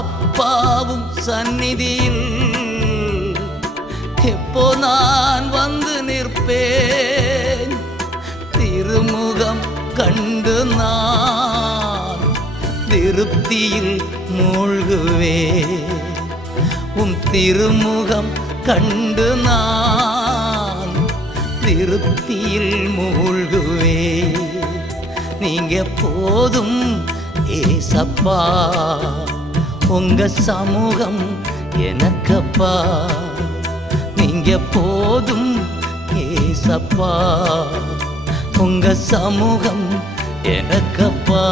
அப்பாவும் சந்நிதியில் எப்போ நான் வந்து நிற்பேன். திருமுகம் கண்டு நான் திருப்தியில் மூழ்குவேன். திருமுகம் கண்டு நான் திருப்தியில் மூழ்குவேன். நீங்க போதும் ஏசப்பா, உங்க சமூகம் எனக்கப்பா. நீங்க போதும் ஏசப்பா, உங்க சமூகம் எனக்கப்பா.